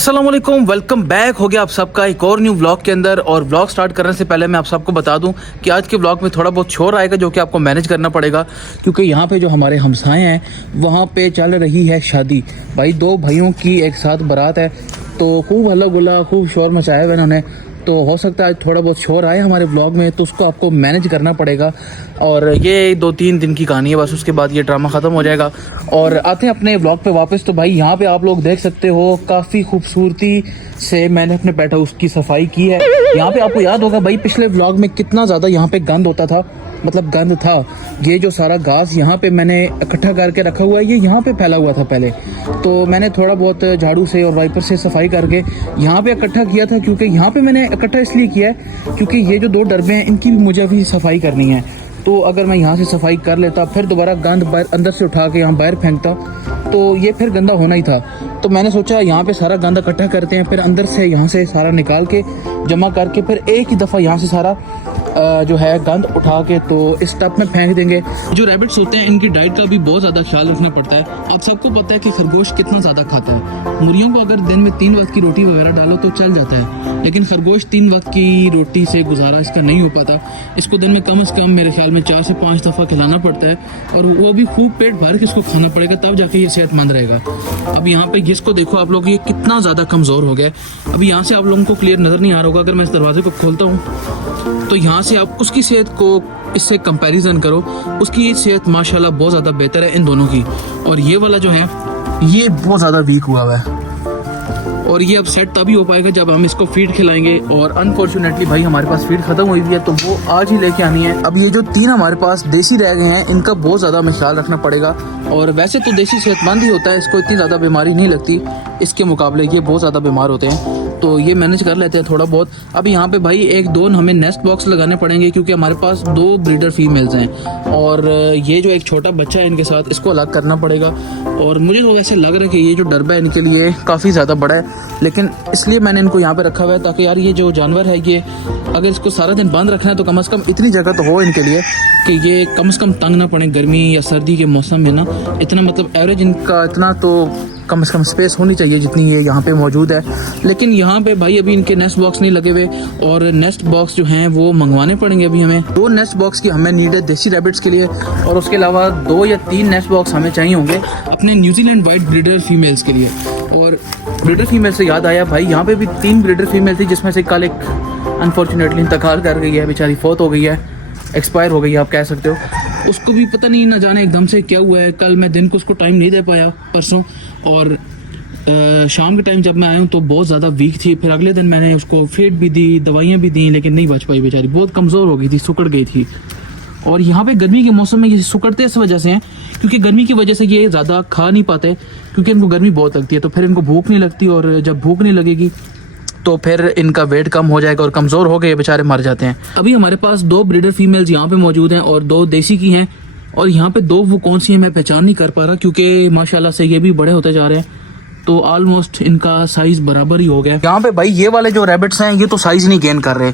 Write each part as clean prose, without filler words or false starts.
अस्सलाम वालेकुम, welcome back हो गया आप सबका एक और न्यू व्लॉग के अंदर। और व्लॉग स्टार्ट करने से पहले मैं आप सबको बता दूं कि आज के व्लॉग में थोड़ा बहुत शोर आएगा जो कि आपको मैनेज करना पड़ेगा, क्योंकि यहाँ पे जो हमारे हमसाए हैं वहाँ पे चल रही है शादी। भाई दो भाइयों की एक साथ बारात है, तो खूब हल्ला गुल्ला खूब शोर मचाया हुआ इन्होंने। तो हो सकता है आज थोड़ा बहुत शोर आए हमारे ब्लॉग में, तो उसको आपको मैनेज करना पड़ेगा। और ये 2-3 दिन की कहानी है बस, उसके बाद ये ड्रामा ख़त्म हो जाएगा। और आते हैं अपने ब्लॉग पे वापस। तो भाई यहाँ पे आप लोग देख सकते हो काफ़ी खूबसूरती से मैंने अपने पेट हाउस की सफाई की है। यहाँ पे आपको याद होगा भाई पिछले व्लॉग में कितना ज़्यादा यहाँ पे गंद होता था, मतलब गंद था। ये जो सारा घास यहाँ पे मैंने इकट्ठा करके रखा हुआ है, ये यहाँ पे फैला हुआ था पहले, तो मैंने थोड़ा बहुत झाड़ू से और वाइपर से सफाई करके यहाँ पे इकट्ठा किया था। क्योंकि यहाँ पे मैंने इकट्ठा इसलिए किया है क्योंकि ये जो 2 डब्बे हैं इनकी भी मुझे अभी सफाई करनी है। तो अगर मैं यहाँ से सफाई कर लेता फिर दोबारा गंद बाहर अंदर से उठा के यहाँ बाहर फेंकता तो ये फिर गंदा होना ही था। तो मैंने सोचा यहाँ पे सारा गंदा इकट्ठा करते हैं, फिर अंदर से यहाँ से सारा निकाल के जमा करके फिर एक ही दफ़ा यहाँ से सारा जो है गंद उठा के तो इस टब में फेंक देंगे। जो रैबिट्स होते हैं इनकी डाइट का भी बहुत ज़्यादा ख्याल रखना पड़ता है। आप सबको पता है कि खरगोश कितना ज़्यादा खाता है। मुर्गियों को अगर दिन में 3 वक्त की रोटी वगैरह डालो तो चल जाता है, लेकिन खरगोश 3 वक्त की रोटी से गुजारा इसका नहीं हो पाता। इसको दिन में कम से कम मेरे ख्याल में 4 से 5 दफ़ा खिलाना पड़ता है, और वो भी खूब पेट भर के इसको खाना पड़ेगा, तब जाके ये सेहतमंद रहेगा। अब यहाँ पे इसको देखो आप लोग, ये कितना ज़्यादा कमज़ोर हो गया। अभी यहाँ से आप लोगों को क्लियर नज़र नहीं आ रहा होगा, अगर मैं इस दरवाजे को खोलता हूँ तो यहाँ से आप उसकी सेहत को इससे कंपैरिजन करो, उसकी सेहत माशाल्लाह बहुत ज़्यादा बेहतर है इन दोनों की। और ये वाला जो है ये बहुत ज़्यादा वीक हुआ है, और ये अब सेट तभी हो पाएगा जब हम इसको फीड खिलाएंगे। और अनफॉर्चुनेटली भाई हमारे पास फीड ख़त्म हुई हुई है, तो वो आज ही लेके आनी है। अब ये जो 3 हमारे पास देसी रह गए हैं इनका बहुत ज़्यादा हमें ख्याल रखना पड़ेगा। और वैसे तो देसी सेहतमंद ही होता है, इसको इतनी ज़्यादा बीमारी नहीं लगती, इसके मुकाबले ये बहुत ज़्यादा बीमार होते हैं, तो ये मैनेज कर लेते हैं थोड़ा बहुत। अब यहाँ पे भाई 1-2 हमें नेस्ट बॉक्स लगाने पड़ेंगे, क्योंकि हमारे पास 2 ब्रीडर फीमेल्स हैं, और ये जो एक छोटा बच्चा है इनके साथ, इसको अलग करना पड़ेगा। और मुझे तो वैसे लग रहा है कि ये जो डरबा है इनके लिए काफ़ी ज़्यादा बड़ा है, लेकिन इसलिए मैंने इनको यहाँ पे रखा हुआ है ताकि यार ये जो जानवर है ये अगर इसको सारा दिन बंद रखना है तो कम से कम इतनी जगह तो हो इनके लिए कि ये कम से कम तंग ना पड़े गर्मी या सर्दी के मौसम में ना। इतना मतलब एवरेज इनका इतना तो कम से कम स्पेस होनी चाहिए जितनी ये यहाँ पे मौजूद है। लेकिन यहाँ पे भाई अभी इनके नेस्ट बॉक्स नहीं लगे हुए, और नेस्ट बॉक्स जो हैं वो मंगवाने पड़ेंगे। अभी हमें 2 नेस्ट बॉक्स की हमें नीड है देसी रैबिट्स के लिए, और उसके अलावा 2 या 3 नेस्ट बॉक्स हमें चाहिए होंगे अपने न्यूजीलैंड वाइट ब्रीडर फीमेल्स के लिए। और ब्रीडर फीमेल से याद आया भाई, यहाँ पे भी 3 ब्रीडर फीमेल थी, जिसमें से कल एक अनफॉर्चुनेटली इंतकाल कर गई है, बेचारी फौत हो गई है, एक्सपायर हो गई है आप कह सकते हो। उसको भी पता नहीं ना जाने एकदम से क्या हुआ है। कल मैं दिन को उसको टाइम नहीं दे पाया परसों, और शाम के टाइम जब मैं आया हूँ तो बहुत ज़्यादा वीक थी। फिर अगले दिन मैंने उसको फीड भी दी, दवाइयाँ भी दी, लेकिन नहीं बच पाई, बेचारी बहुत कमज़ोर हो गई थी, सुकड़ गई थी। और यहाँ पे गर्मी के मौसम में ये सुकड़ते इस वजह से हैं क्योंकि गर्मी की वजह से ये ज़्यादा खा नहीं पाते, क्योंकि इनको गर्मी बहुत लगती है, तो फिर इनको भूख नहीं लगती, और जब भूख नहीं लगेगी तो फिर इनका वेट कम हो जाएगा और कमज़ोर हो गए बेचारे मर जाते हैं। अभी हमारे पास 2 ब्रीडर फीमेल्स यहाँ पे मौजूद हैं और 2 देसी की हैं, और यहाँ पे 2 वो कौन सी हैं मैं पहचान नहीं कर पा रहा, क्योंकि माशाल्लाह से ये भी बड़े होते जा रहे हैं, तो ऑलमोस्ट इनका साइज़ बराबर ही हो गया। यहाँ पे भाई ये वाले जो रैबिट्स हैं ये तो साइज़ नहीं गेन कर रहे,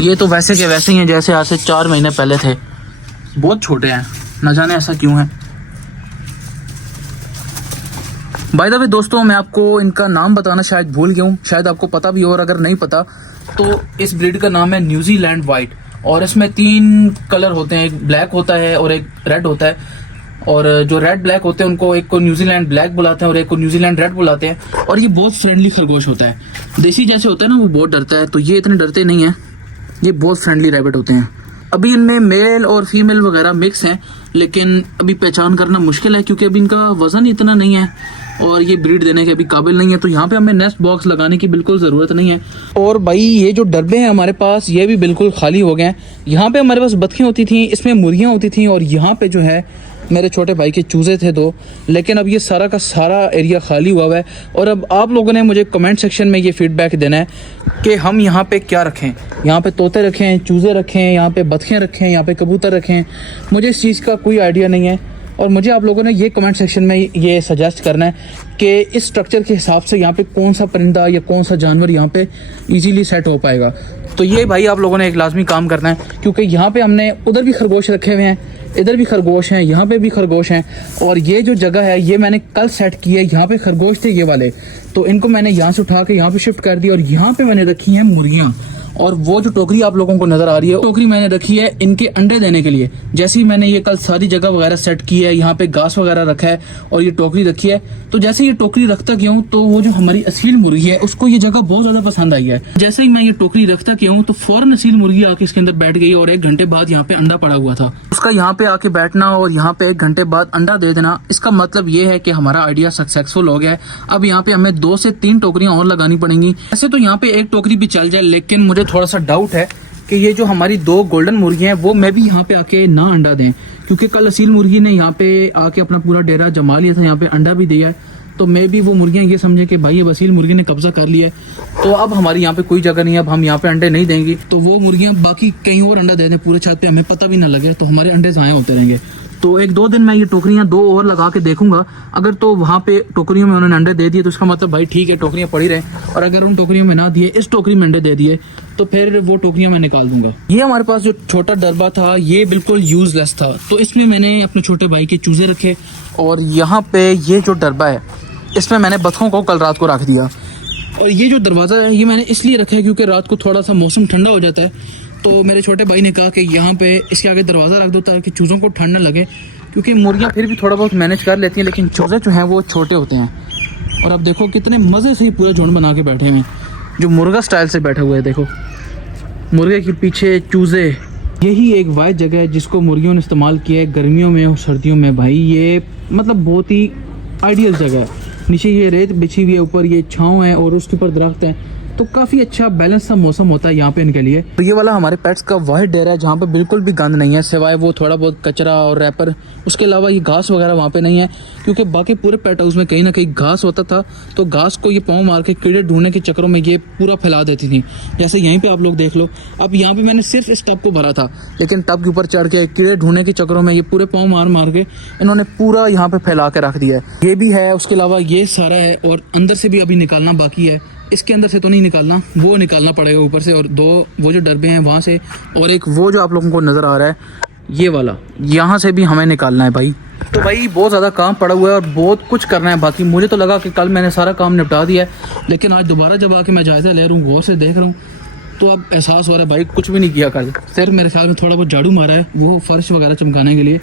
ये तो वैसे के वैसे ही हैं जैसे आज से 4 महीने पहले थे, बहुत छोटे हैं, न जाने ऐसा क्यों है। बाय द वे दोस्तों, मैं आपको इनका नाम बताना शायद भूल गया हूँ, शायद आपको पता भी हो, और अगर नहीं पता तो इस ब्रीड का नाम है न्यूजीलैंड वाइट। और इसमें 3 कलर होते हैं, एक ब्लैक होता है और एक रेड होता है। और जो रेड ब्लैक होते हैं उनको एक को न्यूजीलैंड ब्लैक बुलाते हैं और एक को न्यूजीलैंड रेड बुलाते हैं। और ये बहुत फ्रेंडली खरगोश होता है, देसी जैसे होता है ना वो बहुत डरता है, तो ये इतने डरते नहीं हैं, ये बहुत फ्रेंडली रैबिट होते हैं। अभी इनमें मेल और फीमेल वगैरह मिक्स हैं, लेकिन अभी पहचान करना मुश्किल है क्योंकि अभी इनका वज़न इतना नहीं है और ये ब्रीड देने के अभी काबिल नहीं है, तो यहाँ पे हमें नेस्ट बॉक्स लगाने की बिल्कुल ज़रूरत नहीं है। और भाई ये जो डब्बे हैं हमारे पास ये भी बिल्कुल खाली हो गए हैं। यहाँ पे हमारे पास बतखें होती थी, इसमें मुर्गियाँ होती थी, और यहाँ पे जो है मेरे छोटे भाई के चूज़े थे 2, लेकिन अब ये सारा का सारा एरिया खाली हुआ है। और अब आप लोगों ने मुझे कमेंट सेक्शन में ये फीडबैक देना है कि हम यहाँ पे क्या रखें, यहाँ पे तोते रखें, चूज़े रखें, यहाँ पे बतखें रखें, यहाँ पे कबूतर रखें। मुझे इस चीज़ का कोई आइडिया नहीं है, और मुझे आप लोगों ने ये कमेंट सेक्शन में ये सजेस्ट करना है कि इस स्ट्रक्चर के हिसाब से यहाँ पे कौन सा परिंदा या कौन सा जानवर यहाँ पे इजीली सेट हो पाएगा। तो ये भाई आप लोगों ने एक लाजमी काम करना है, क्योंकि यहाँ पे हमने उधर भी खरगोश रखे हुए हैं, इधर भी खरगोश हैं, यहाँ पे भी खरगोश हैं। और ये जो जगह है ये मैंने कल सेट की है। यहाँ पे खरगोश थे ये वाले, तो इनको मैंने यहाँ से उठा के यहाँ पे शिफ्ट कर दिया और यहाँ पे मैंने रखी हैं मुर्गियाँ। और वो जो टोकरी आप लोगों को नजर आ रही है, टोकरी मैंने रखी है इनके अंडे देने के लिए। जैसे ही मैंने ये कल सारी जगह वगैरह सेट की है, यहाँ पे घास वगैरह रखा है और ये टोकरी रखी है, तो जैसे ये टोकरी रखता क्यों, तो वो जो हमारी असील मुर्गी है उसको ये जगह बहुत ज्यादा पसंद आई है। जैसे ही मैं ये टोकरी रखता क्यों, तो फौरन असील मुर्गी आके इसके अंदर बैठ गई और 1 घंटे बाद यहाँ पे अंडा पड़ा हुआ था। उसका यहाँ पे आके बैठना और यहाँ पे 1 घंटे बाद अंडा दे देना, इसका मतलब ये है कि हमारा आइडिया सक्सेसफुल हो गया है। अब यहाँ पे हमें 2 से 3 टोकरियां और लगानी पड़ेंगी। ऐसे तो यहाँ पे 1 टोकरी भी चल जाए, लेकिन मुझे थोड़ा सा डाउट है कि ये जो हमारी 2 गोल्डन मुर्गी हैं वो मैं भी यहाँ पे आके ना अंडा दें, क्योंकि कल असील मुर्गी ने यहाँ पे आके अपना पूरा डेरा जमा लिया था, यहाँ पे अंडा भी दिया है। तो मैं भी वो मुर्गियाँ ये समझे कि भाई ये असील मुर्गी ने कब्जा कर लिया है, तो अब हमारी यहाँ पे कोई जगह नहीं है, अब हम यहाँ पे अंडे नहीं देंगे। तो वो मुर्गियाँ बाकी कहीं और अंडा दे दें पूरे छत पे, हमें पता भी ना लगे, तो हमारे अंडे ज़ाया होते रहेंगे। तो 1-2 दिन मैं ये टोकरियां 2 और लगा के देखूंगा। अगर तो वहाँ पे टोकरियों में उन्होंने अंडे दे दिए तो इसका मतलब भाई ठीक है, टोकरियां पड़ी रहे। और अगर उन टोकरियों में ना दिए, इस टोकरी में अंडे दे दिए, तो फिर वो टोकरियां मैं निकाल दूंगा। ये हमारे पास जो छोटा डरबा था ये बिल्कुल यूजलेस था, तो इसमें मैंने अपने छोटे भाई के चूजे रखे। और यहाँ पे ये जो डरबा है इसमें मैंने बतखों को कल रात को रख दिया। और ये जो दरवाज़ा है ये मैंने इसलिए रखा है क्योंकि रात को थोड़ा सा मौसम ठंडा हो जाता है, तो मेरे छोटे भाई ने कहा कि यहाँ पे इसके आगे दरवाज़ा रख दो ताकि चूज़ों को ठंड ना लगे, क्योंकि मुर्गियाँ फिर भी थोड़ा बहुत मैनेज कर लेती हैं, लेकिन चूज़े जो हैं वो छोटे होते हैं। और अब देखो कितने मज़े से ही पूरा झुंड बना के बैठे हैं, जो मुर्गा स्टाइल से बैठे हुए हैं। देखो मुर्गे के पीछे चूज़े। यही एक वाइड जगह है जिसको मुर्गियों ने इस्तेमाल किया है गर्मियों में और सर्दियों में। भाई ये मतलब बहुत ही आइडियल जगह है। नीचे ये रेत बिछी हुई है, ऊपर ये छाँव है और उसके ऊपर दरख्त है, तो काफ़ी अच्छा बैलेंस सा मौसम होता है यहाँ पे इनके लिए। तो ये वाला हमारे पेट्स का वाहिद डेरा है जहाँ पे बिल्कुल भी गंद नहीं है, सिवाय वो थोड़ा बहुत कचरा और रैपर। उसके अलावा ये घास वगैरह वहाँ पे नहीं है, क्योंकि बाकी पूरे पेट हाउस में कहीं ना कहीं घास होता था, तो घास को ये पाँव मार के कीड़े ढूंढने के चक्करों में ये पूरा फैला देती थी। जैसे यहीं पर आप लोग देख लो, अब यहाँ पर मैंने सिर्फ इस टब को भरा था, लेकिन टब के ऊपर चढ़ के कीड़े ढूंढने के चक्करों में ये पूरे पाँव मार मार के इन्होंने पूरा यहाँ पर फैला के रख दिया है। ये भी है, उसके अलावा ये सारा है, और अंदर से भी अभी निकालना बाकी है। इसके अंदर से तो नहीं निकालना, वो निकालना पड़ेगा ऊपर से, और 2 वो जो डरबे हैं वहाँ से, और एक वो जो आप लोगों को नज़र आ रहा है ये वाला, यहाँ से भी हमें निकालना है भाई। तो भाई बहुत ज़्यादा काम पड़ा हुआ है और बहुत कुछ करना है बाकी। मुझे तो लगा कि कल मैंने सारा काम निपटा दिया है, लेकिन आज दोबारा जब आके मैं जायज़ा ले रहा हूँ, गौर से देख रहा हूँ, तो अब एहसास हो रहा है भाई कुछ भी नहीं किया कल। सिर्फ मेरे ख्याल में थोड़ा बहुत झाड़ू मारा है, वो फर्श वगैरह चमकाने के लिए।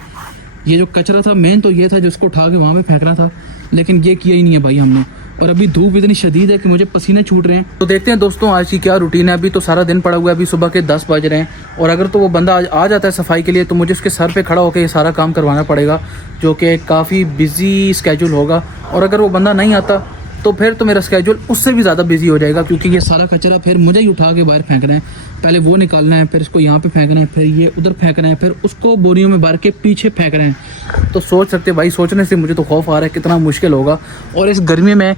ये जो कचरा था मेन तो ये था जिसको उठा के वहाँ पे फेंकना था, लेकिन ये किया ही नहीं है भाई हमने। और अभी धूप इतनी शदीद है कि मुझे पसीने छूट रहे हैं। तो देखते हैं दोस्तों आज की क्या रूटीन है। अभी तो सारा दिन पड़ा हुआ है, अभी सुबह के 10 बज रहे हैं, और अगर तो वो बंदा आ जाता है सफाई के लिए तो मुझे उसके सर पे खड़ा होकर ये सारा काम करवाना पड़ेगा, जो कि काफ़ी बिजी स्केजूल होगा। और अगर वो बंदा नहीं आता तो फिर तो मेरा स्केजूल उससे भी ज़्यादा बिजी हो जाएगा, क्योंकि ये सारा कचरा फिर मुझे ही उठा के बाहर फेंकना है। पहले वो निकालना है, फिर इसको यहाँ पे फेंकना है, फिर ये उधर फेंकना है, फिर उसको बोरियों में भर के पीछे फेंकना है। तो सोच सकते भाई, सोचने से मुझे तो खौफ आ रहा है कितना मुश्किल होगा, और इस गर्मी में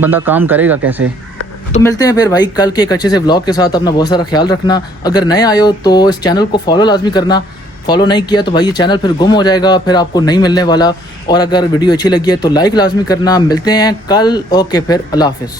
बंदा काम करेगा कैसे। तो मिलते हैं फिर भाई कल के एक अच्छे से व्लॉग के साथ। अपना बहुत सारा ख्याल रखना। अगर नए आए हो तो इस चैनल को फॉलो लाजमी करना, फॉलो नहीं किया तो भाई ये चैनल फिर गुम हो जाएगा, फिर आपको नहीं मिलने वाला। और अगर वीडियो अच्छी लगी है तो लाइक लाजमी करना। मिलते हैं कल, ओके फिर अल्लाह हाफिज़।